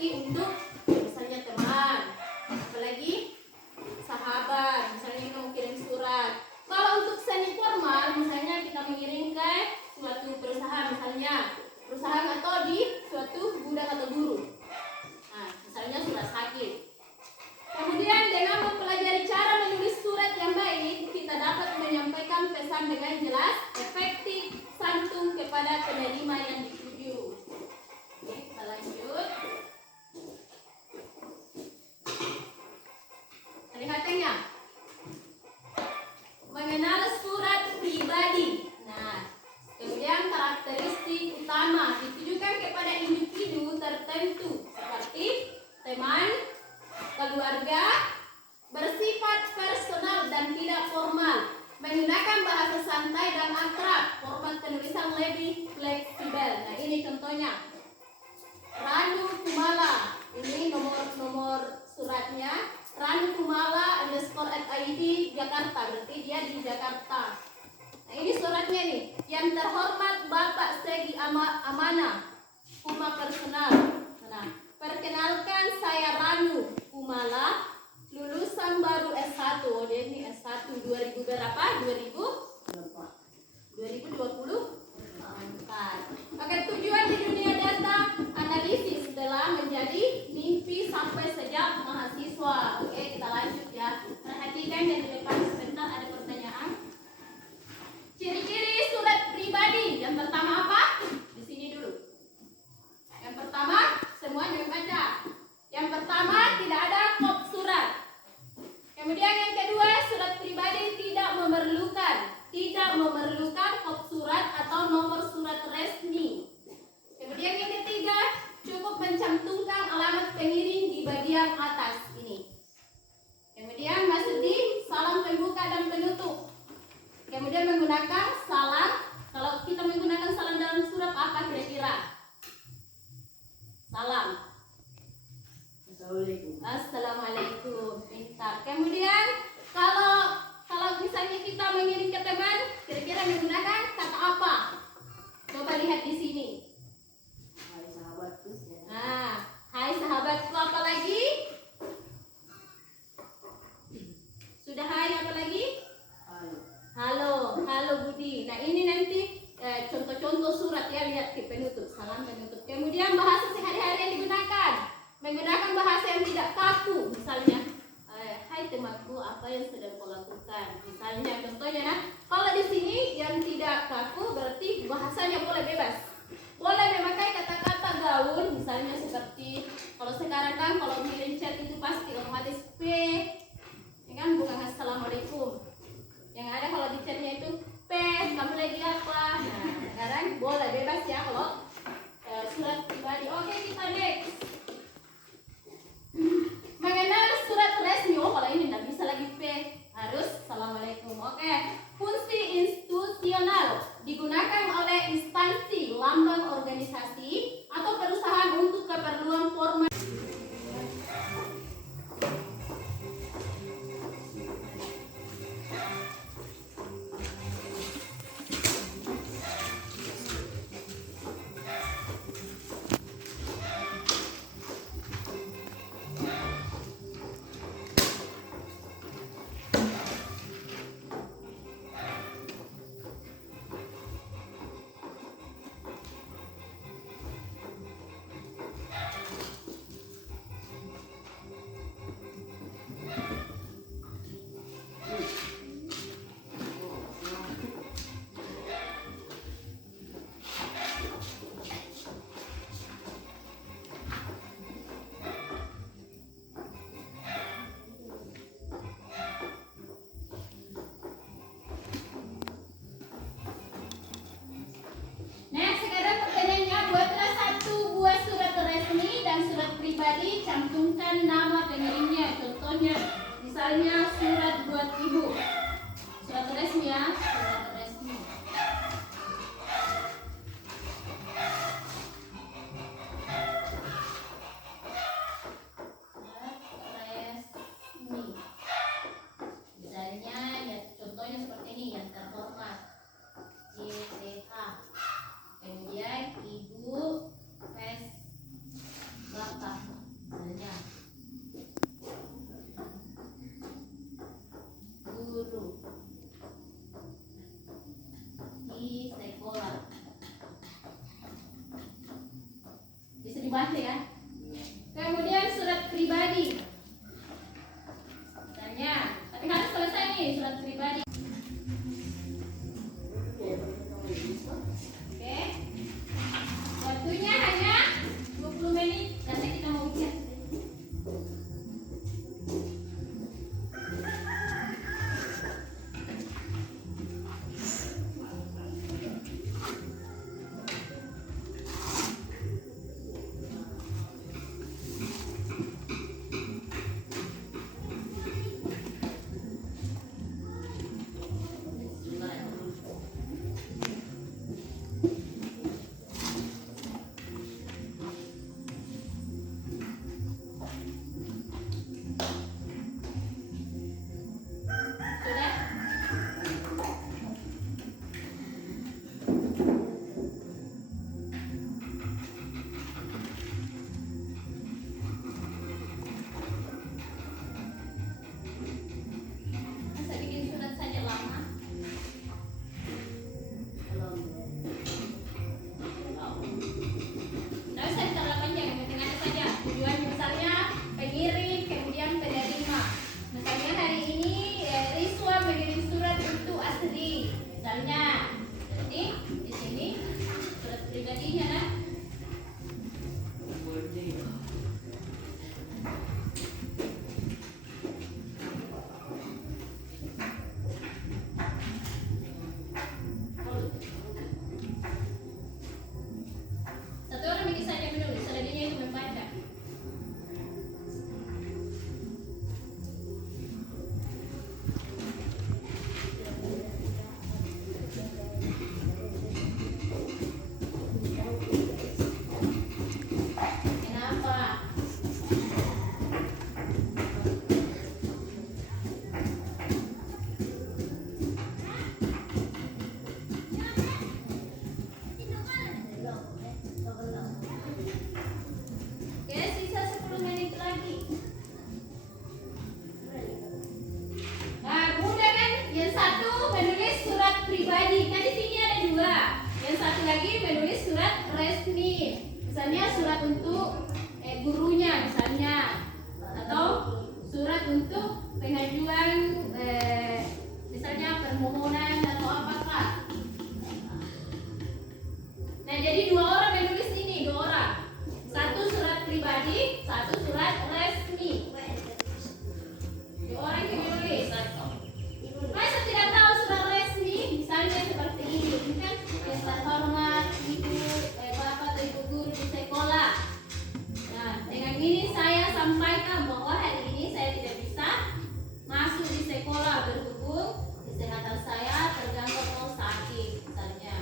berarti untuk misalnya teman, apalagi sahabat, misalnya kita mau kirim surat. Kalau untuk semi formal, misalnya kita mengirim ke suatu perusahaan, misalnya perusahaan atau di suatu gudang atau guru. Nah, misalnya surat sakit. Kemudian dengan mempelajari cara menulis surat yang baik, kita dapat menyampaikan pesan dengan jelas, efektif, santun kepada penerima yang dituju. Oke, kita lanjut. Lihatannya. Mengenal surat pribadi. Nah, kemudian karakteristik utama ditujukan kepada individu tertentu seperti teman, keluarga, bersifat personal dan tidak formal, menggunakan bahasa santai dan akrab, format penulisan lebih fleksibel. Nah, ini contohnya. Ranu Kumala, ini nomor suratnya. Ranu Kumala _@id Jakarta, berarti dia di Jakarta. Nah, ini suratnya nih. Yang terhormat Bapak Segi Amanah, Kuma Personal. Nah, perkenalkan saya Ranu Kumala, lulusan baru S1. Oh, dia ini S1 2000 berapa? 2024. Oke, tujuan di dunia data analisis adalah menjadi mimpi sampai sejak mahasiswa. Oke, kita lanjut ya. Perhatikan dan di depan sebentar ada pertanyaan. Ciri-ciri surat pribadi. Yang pertama apa? Di sini dulu. Yang pertama, semuanya baca. Yang pertama, tidak ada kop surat. Kemudian yang kedua, surat pribadi tidak memerlukan kop surat atau nomor surat resmi. Kemudian yang ketiga, cukup mencantumkan alamat pengirim di bagian atas ini. Kemudian masuk di salam pembuka dan penutup. Kemudian menggunakan salam. Kalau kita menggunakan salam dalam surat apa kira-kira? Salam. Assalamualaikum. Pintar. Kemudian kalau misalnya kita mengirim ke teman, kira-kira menggunakan kata apa? Coba lihat di sini. Hai sahabatku. Nah, hai sahabatku, apa lagi? Sudah hai, apa lagi? Halo Budi. Nah, ini nanti contoh-contoh surat ya, lihat di penutup, salam penutup. Kemudian bahasa sehari-hari yang digunakan. Menggunakan bahasa yang tidak kaku, misalnya hai temanku, apa yang sedang kau lakukan? Misalnya contohnya, nah, kalau di sini yang tidak kaku berarti bahasanya boleh bebas. Boleh memakai kata-kata gaul, misalnya seperti kalau sekarang kan kalau kirim chat itu pasti otomatis P, ya kan, bukan assalamualaikum. Yang ada kalau di chatnya itu P, kamu lagi apa? Nah, sekarang boleh bebas ya kalau surat pribadi. Oke, kita next. Mengenal surat resmi. Oh, kalau ini tidak bisa lagi P, harus assalamualaikum. Oke, fungsi institusional digunakan oleh instansi resmi. Misalnya surat untuk gurunya misalnya, atau surat untuk pengajuan misalnya permohonan atau apakah. Nah, jadi 2 orang yang nulis ini, 2 orang. Satu surat pribadi, satu surat resmi. 2 orang yang nulis. Masa tidak tahu surat resmi? Misalnya seperti ini, ini kan yang terhormat ibu, bapak atau ibu guru di sekolah. Nah, dengan ini saya sampaikan bahwa hari ini saya tidak bisa masuk di sekolah berhubung kesehatan saya terganggu atau sakit misalnya.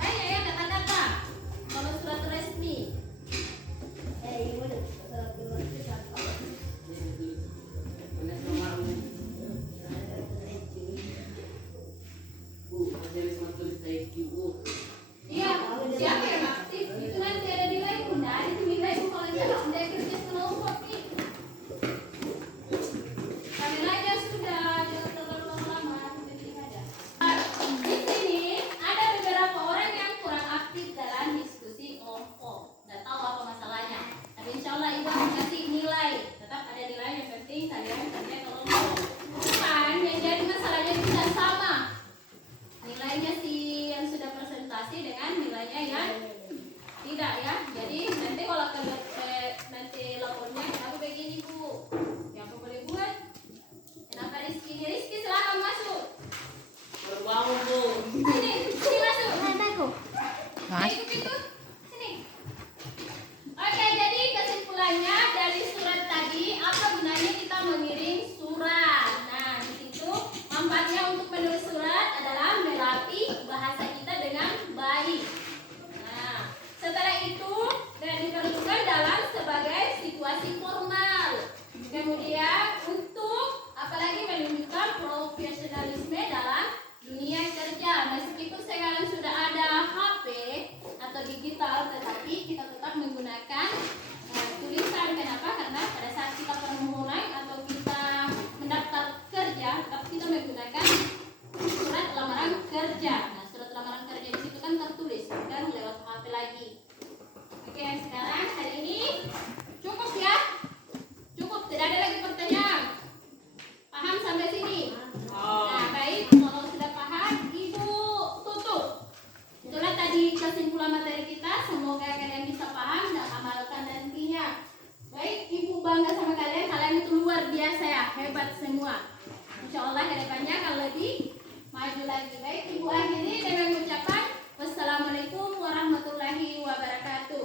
Banyak ya kata-kata kalau surat resmi. Iya, siapa yang aktif? Itu nanti ada nilai bunda, itu nilai bu kalau tidak bunda kerja kelompok nih. Kalian aja sudah jangan terlalu lama, jadi ada. Di sini ada beberapa orang yang kurang aktif dalam diskusi kelompok. Tidak tahu apa masalahnya. Tapi insya Allah ibu akan kasih nilai. Tetap ada nilai yang penting kalian kerja kelompok. Bukan yang jadi masalahnya tidak sama. Nilainya si yang sudah presentasi dengan nilainya yang tidak ya. Jadi nanti kalau nanti lapornya kenapa begini bu, yang aku boleh buat kenapa Rizky silakan masuk. Sini masuk. Ikut sini. Oke, jadi kesimpulannya dari surat tadi, apa gunanya kita mengirim surat? Nah, di situ manfaatnya untuk menulis surat adalah melatih bahasa kita dengan baik. Nah, setelah itu diperlukan dalam sebagai situasi formal. Kemudian untuk apalagi menunjukkan profesionalisme dalam dunia kerja. Meskipun sekarang sudah ada HP atau digital, tetapi kita tetap menggunakan tulisan. Kenapa? Karena pada saat kita permohonan atau kita mendaftar kerja, tetap kita menggunakan surat lamaran kerja. Nah, surat lamaran kerja di situ kan tertulis, bukan lewat HP lagi. Oke, sekarang hari ini cukup ya. Cukup, tidak ada lagi pertanyaan. Paham sampai sini? Nah, baik. Kalau sudah paham, ibu tutup. Itulah tadi kesimpulan materi kita. Semoga kalian bisa paham dan amalkan nantinya. Baik, ibu bangga sama kalian. Kalian itu luar biasa ya, hebat semua. Insya Allah kedepannya akan lebih maju lagi. Baik, ibu akhiri dengan ucapan wassalamualaikum warahmatullahi wabarakatuh.